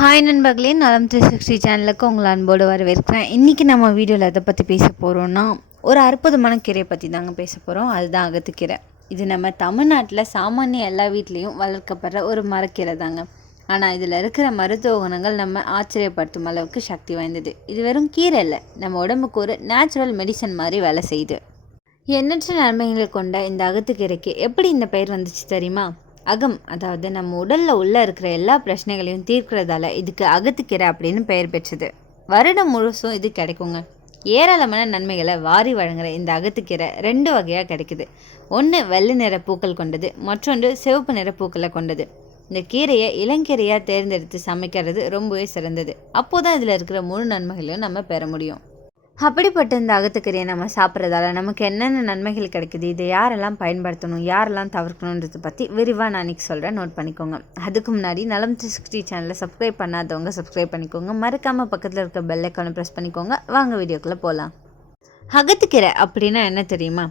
Hi நண்பர்களே, நலம் 360 சேனலுக்கு உங்களை அன்போடு வரவேற்கிறேன். இன்றைக்கி நம்ம வீடியோவில் எதை பற்றி பேச போகிறோன்னா, ஒரு அற்புதமான கீரையை பற்றி தாங்க பேச போகிறோம். அதுதான் அகத்துக்கீரை. இது நம்ம தமிழ்நாட்டில் சாமானிய எல்லா வீட்லேயும் வளர்க்கப்படுற ஒரு மரக்கீரை தாங்க. ஆனால் இதில் இருக்கிற மருத்துவ குணங்கள் நம்ம ஆச்சரியப்படுத்தும் அளவுக்கு சக்தி வாய்ந்தது. இது வெறும் கீரை இல்லை, நம்ம உடம்புக்கு ஒரு நேச்சுரல் மெடிசன் மாதிரி வேலை செய்யுது. எண்ணற்ற நன்மைகளை கொண்ட இந்த அகத்துக்கீரைக்கு எப்படி இந்த பெயர் வந்துச்சு தெரியுமா? அகம், அதாவது நம்ம உடலில் உள்ளே இருக்கிற எல்லா பிரச்சனைகளையும் தீர்க்கிறதால இதுக்கு அகத்துக்கீரை அப்படின்னு பெயர் பெற்றது. வருடம் முழுசும் இது கிடைக்குங்க. ஏராளமான நன்மைகளை வாரி வழங்குற இந்த அகத்துக்கீரை 2 வகையாக கிடைக்குது. ஒன்று வெள்ளை நிற பூக்கள் கொண்டது, மற்றொன்று சிவப்பு நிற பூக்களை கொண்டது. இந்த கீரையை இளங்கீரையாக தேர்ந்தெடுத்து சமைக்கிறது ரொம்பவே சிறந்தது. அப்போதான் இதில் இருக்கிற முழு நன்மைகளையும் நம்ம பெற முடியும். அப்படிப்பட்ட இந்த அகத்துக்கீரையை நம்ம சாப்பிட்றதால நமக்கு என்னென்ன நன்மைகள் கிடைக்குது, இதை யாரெல்லாம் பயன்படுத்தணும், யாரெல்லாம் தவிர்க்கணுன்றதை பற்றி விரிவாக நான் இன்றைக்கி சொல்கிறேன், நோட் பண்ணிக்கோங்க. அதுக்கு முன்னாடி நலம் 360 சேனலை சப்ஸ்கிரைப் பண்ணாதவங்க சப்ஸ்கிரைப் பண்ணிக்கோங்க. மறக்காமல் பக்கத்தில் இருக்க பெல் ஐக்கானை ப்ரெஸ் பண்ணிக்கோங்க. வாங்க வீடியோக்குள்ளே போகலாம். அகத்துக்கீரை அப்படின்னா என்ன தெரியுமா?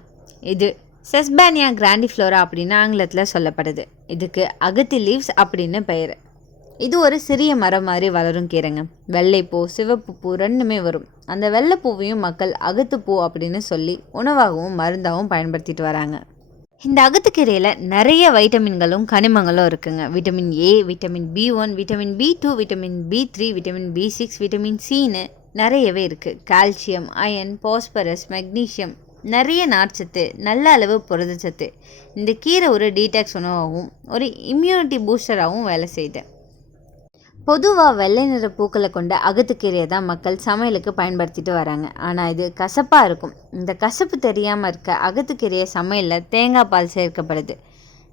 இது செஸ்பானியா கிராண்டிஃப்ளோரா அப்படின்னு ஆங்கிலத்தில் சொல்லப்படுது. இதுக்கு அகத்தி லீவ்ஸ் அப்படின்னு பெயர். இது ஒரு சிறிய மரம் மாதிரி வளரும் கீரைங்க. வெள்ளைப்பூ, சிவப்பு பூ ரெண்டுமே வரும். அந்த வெள்ளைப்பூவையும் மக்கள் அகத்துப்பூ அப்படின்னு சொல்லி உணவாகவும் மருந்தாகவும் பயன்படுத்திட்டு வராங்க. இந்த அகத்துக்கீரையில் நிறைய வைட்டமின்களும் கனிமங்களும் இருக்குங்க. Vitamin A, vitamin B1, vitamin B2, vitamin B3, vitamin B6, vitamin சின்னு நிறையவே இருக்குது. கால்சியம், அயன், பாஸ்பரஸ், மெக்னீஷியம், நிறைய நார்ச்சத்து, நல்ல அளவு புரதச்சத்து. இந்த கீரை ஒரு டீடாக்ஸ் உணவாகவும் ஒரு இம்யூனிட்டி பூஸ்டராகவும் வேலை செய்யுது. பொதுவாக வெள்ளை நிற பூக்களை கொண்ட அகத்துக்கீரையை தான் மக்கள் சமையலுக்கு பயன்படுத்திட்டு வராங்க. ஆனால் இது கசப்பாக இருக்கும். இந்த கசப்பு தெரியாமல் இருக்க அகத்துக்கீரையை சமையலில் தேங்காய் பால் சேர்க்கப்படுது.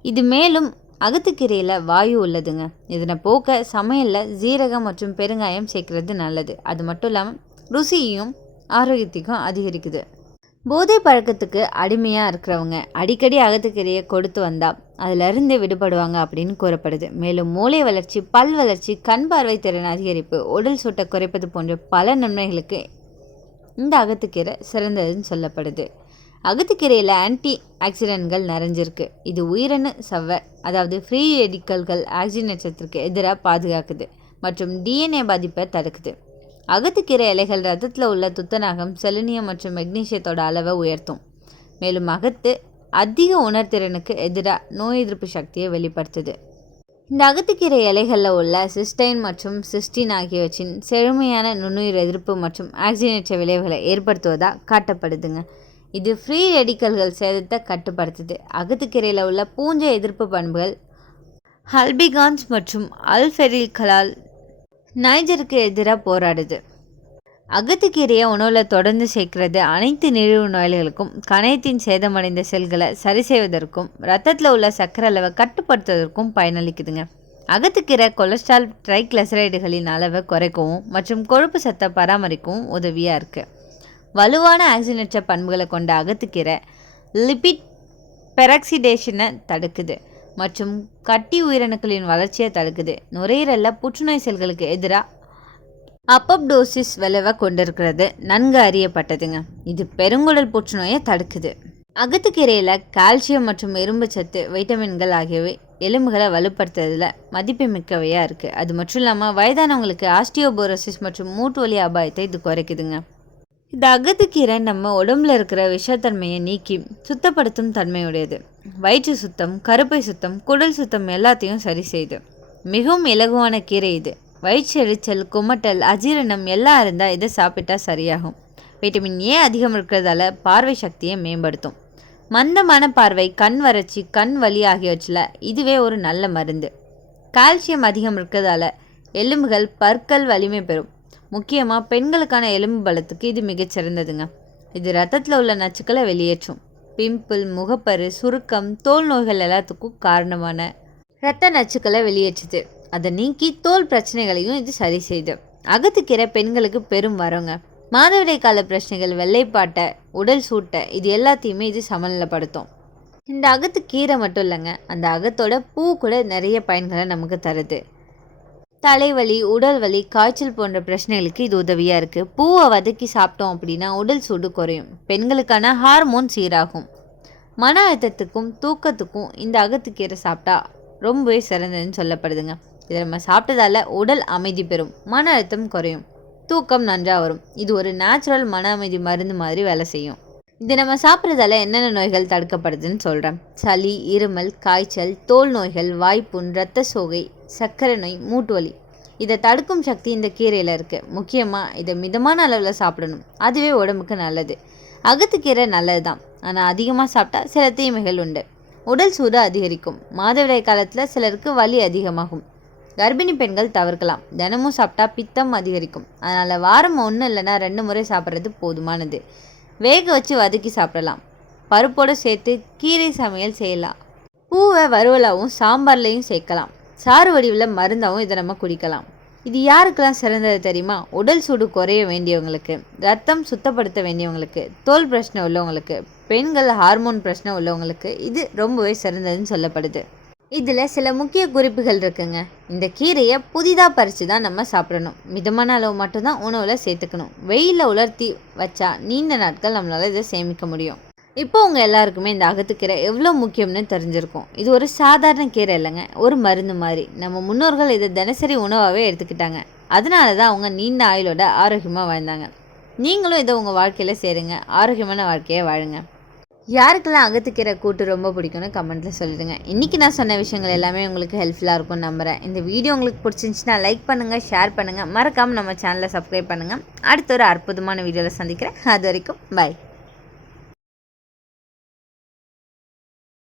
இது மேலும் அகத்துக்கீரையில் வாயு உள்ளதுங்க. இதனை போக்க சமையலில் ஜீரகம் மற்றும் பெருங்காயம் சேர்க்கறது நல்லது. அது மட்டும் இல்லாமல் ருசியும் ஆரோக்கியத்துக்கும் அதிகரிக்குது. போதை பழக்கத்துக்கு அடிமையாக இருக்கிறவங்க அடிக்கடி அகத்துக்கீரையை கொடுத்து வந்தால் அதிலிருந்து விடுபடுவாங்க அப்படின்னு கூறப்படுது. மேலும் மூளை வளர்ச்சி, பல் வளர்ச்சி, கண் பார்வை திறன் அதிகரிப்பு, உடல் சூட்டை குறைப்பது போன்ற பல நன்மைகளுக்கு இந்த அகத்துக்கீரை சிறந்ததுன்னு சொல்லப்படுது. அகத்துக்கீரையில் ஆன்டி ஆக்சிடென்ட்கள் நிறைஞ்சிருக்கு. இது உயிரணு சவ்வை, அதாவது ஃப்ரீ ரெடிக்கல்கள் ஆக்சிஜனேற்றத்திற்கு எதிராக பாதுகாக்குது மற்றும் DNA பாதிப்பை தடுக்குது. அகத்துக்கீரை இலைகள் ரத்தத்தில் உள்ள துத்தநாகம், செலினியம் மற்றும் மெக்னீஷியத்தோட அளவை உயர்த்தும். மேலும் அகத்து அதிக உணர்திறனுக்கு எதிராக நோய் எதிர்ப்பு சக்தியை வெளிப்படுத்துது. இந்த அகத்துக்கீரை இலைகளில் உள்ள சிஸ்டைன் மற்றும் சிஸ்டின் ஆகியவற்றின் செழுமையான நுண்ணுயிர் எதிர்ப்பு மற்றும் ஆக்சிஜனேற்ற விளைவுகளை ஏற்படுத்துவதாக காட்டப்படுதுங்க. இது ஃப்ரீ ரெடிக்கல்கள் சேதத்தை கட்டுப்படுத்துது. அகத்துக்கீரையில் உள்ள பூஞ்சை எதிர்ப்பு பண்புகள் அல்பிகான்ஸ் மற்றும் அல்ஃபெரில்களால் நைஜருக்கு எதிராக போராடுது. அகத்துக்கீரையை உணவில் தொடர்ந்து சேர்க்கிறது அனைத்து நீரிழிவு நோய்களுக்கும், கணையத்தின் சேதமடைந்த செல்களை சரி செய்வதற்கும், ரத்தத்தில் உள்ள சர்க்கரை அளவை கட்டுப்படுத்துவதற்கும் பயனளிக்குதுங்க. அகத்துக்கீரை கொலஸ்ட்ரால், ட்ரைக்ளிசரைடுகளின் அளவை குறைக்கவும் மற்றும் கொழுப்பு சத்தை பராமரிக்கவும் உதவியாக இருக்குது. வலுவான ஆக்சிஜனேற்ற பண்புகளை கொண்ட அகத்துக்கீரை லிபிட் பெராக்சிடேஷனை தடுக்குது மற்றும் கட்டி உயிரணுக்களின் வளர்ச்சியை தடுக்குது. நுரையீரலில் புற்றுநோய் செல்களுக்கு எதிராக அப்பப்டோசிஸ் விளைவை கொண்டிருக்கிறது நன்கு அறியப்பட்டதுங்க. இது பெருங்குடல் புற்றுநோயை தடுக்குது. அகத்துக்கீரையில் கால்சியம் மற்றும் இரும்பு சத்து, வைட்டமின்கள் ஆகியவை எலும்புகளை வலுப்படுத்துறதுல மதிப்புமிக்கவையாக இருக்குது. அது மட்டும் இல்லாமல் வயதானவங்களுக்கு ஆஸ்டியோபோரோசிஸ் மற்றும் மூட்டு வலி அபாயத்தை இது குறைக்குதுங்க. இந்த அகத்துக்கீரை நம்ம உடம்புல இருக்கிற விஷத்தன்மையை நீக்கி சுத்தப்படுத்தும் தன்மையுடையது. வயிற்று சுத்தம், கருப்பை சுத்தம், குடல் சுத்தம் எல்லாத்தையும் சரி செய்யுது. மிகவும் இலகுவான கீரை இது. வயிற்றெரிச்சல், குமட்டல், அஜீரணம் எல்லாம் இருந்தால் இதை சாப்பிட்டா சரியாகும். விட்டமின் ஏ அதிகம் இருக்கிறதால பார்வை சக்தியை மேம்படுத்தும். மந்தமான பார்வை, கண் வறட்சி, கண் வலி ஆகியவற்றில் இதுவே ஒரு நல்ல மருந்து. கால்சியம் அதிகம் இருக்கிறதால எலும்புகள், பற்கள் வலிமை பெறும். முக்கியமாக பெண்களுக்கான எலும்பு பலத்துக்கு இது மிகச்சிறந்ததுங்க. இது ரத்தத்தில் உள்ள நச்சுக்களை வெளியேற்றும். பிம்பிள், முகப்பரு, சுருக்கம், தோல் நோய்கள் எல்லாத்துக்கும் காரணமான இரத்த நச்சுக்களை வெளியேற்றுது. அதை நீக்கி தோல் பிரச்சனைகளையும் இது சரி செய்யுது. அகத்துக்கீரை பெண்களுக்கு பெரும் வரங்க. மாதவிடாய் கால பிரச்சனைகள், வெள்ளைப்பாட்டை, உடல் சூட்டை, இது எல்லாத்தையுமே இது சமநிலைப்படுத்தும். இந்த அகத்துக்கீரை மட்டும் இல்லைங்க, அந்த அகத்தோட பூ கூட நிறைய பயன்களை நமக்கு தருது. தலைவலி, உடல் வலி, காய்ச்சல் போன்ற பிரச்சனைகளுக்கு இது உதவியாக இருக்குது. பூவை வதக்கி சாப்பிட்டோம் அப்படின்னா உடல் சூடு குறையும். பெண்களுக்கான ஹார்மோன் சீராகும். மன அழுத்தத்துக்கும் தூக்கத்துக்கும் இந்த அகத்துக்கீரை சாப்பிட்டா ரொம்பவே சிறந்ததுன்னு சொல்லப்படுதுங்க. இதை நம்ம சாப்பிட்டதால உடல் அமைதி பெறும், மன அழுத்தம் குறையும், தூக்கம் நன்றாக வரும். இது ஒரு நேச்சுரல் மன அமைதி மருந்து மாதிரி வேலை செய்யும். இது நம்ம சாப்பிட்றதால என்னென்ன நோய்கள் தடுக்கப்படுதுன்னு சொல்கிறேன். சளி, இருமல், காய்ச்சல், தோல் நோய்கள், வாய்ப்புண், இரத்த சோகை, சர்க்கரை நோய், மூட்டு வலி. இதை தடுக்கும் சக்தி இந்த கீரையில் இருக்குது. முக்கியமாக இதை மிதமான அளவில் சாப்பிடணும், அதுவே உடம்புக்கு நல்லது. அகத்துக்கீரை நல்லது தான், ஆனால் அதிகமாக சாப்பிட்டா சில தீமைகள் உண்டு. உடல் சூடு அதிகரிக்கும், மாதவிடாய் காலத்தில் சிலருக்கு வலி அதிகமாகும். கர்ப்பிணி பெண்கள் தவிர்க்கலாம். தினமும் சாப்பிட்டா பித்தம் அதிகரிக்கும், அதனால் வாரம் 1 இல்லைன்னா 2 முறை சாப்பிட்றது போதுமானது. வேக வச்சு வதக்கி சாப்பிடலாம், பருப்போடு சேர்த்து கீரை சமையல் செய்யலாம். பூவை வறுவலாகவும் சாம்பார்லேயும் சேர்க்கலாம். சாறு வடிவில் மருந்தாகவும் இதை நம்ம குடிக்கலாம். இது யாருக்கெல்லாம் சிறந்தது தெரியுமா? உடல் சூடு குறைய வேண்டியவங்களுக்கு, ரத்தம் சுத்தப்படுத்த வேண்டியவங்களுக்கு, தோல் பிரச்சனை உள்ளவங்களுக்கு, பெண்கள் ஹார்மோன் பிரச்சனை உள்ளவங்களுக்கு இது ரொம்பவே சிறந்ததுன்னு சொல்லப்படுது. இதில் சில முக்கிய குறிப்புகள் இருக்குங்க. இந்த கீரையை புதிதாக பறித்து தான் நம்ம சாப்பிடணும். மிதமான அளவு மட்டும்தான் உணவில் சேர்த்துக்கணும். வெயிலில் உலர்த்தி வச்சா நீண்ட நாட்கள் நம்மளால் இதை சேமிக்க முடியும். இப்போ உங்கள் எல்லாருக்குமே இந்த அகத்துக்கீரை எவ்வளோ முக்கியம்னு தெரிஞ்சிருக்கும். இது ஒரு சாதாரண கீரை இல்லைங்க, ஒரு மருந்து மாதிரி. நம்ம முன்னோர்கள் இதை தினசரி உணவாகவே எடுத்துக்கிட்டாங்க. அதனால தான் அவங்க நீண்ட ஆயுளோட ஆரோக்கியமாக வாழ்ந்தாங்க. நீங்களும் இதை உங்கள் வாழ்க்கையில் சேருங்க, ஆரோக்கியமான வாழ்க்கையை வாழுங்க. யாருக்கெல்லாம் அகத்துக்கீரை கூட்டு ரொம்ப பிடிக்கும்னு கமெண்ட்டில் சொல்லிடுங்க. இன்றைக்கி நான் சொன்ன விஷயங்கள் எல்லாமே உங்களுக்கு ஹெல்ப்ஃபுல்லாக இருக்கும்னு நம்புகிறேன். இந்த வீடியோ உங்களுக்கு பிடிச்சிருந்துச்சுன்னா லைக் பண்ணுங்கள், ஷேர் பண்ணுங்கள், மறக்காமல் நம்ம சேனலை சப்ஸ்கிரைப் பண்ணுங்கள். அடுத்த ஒரு அற்புதமான வீடியோவில் சந்திக்கிறேன். அது வரைக்கும் பை.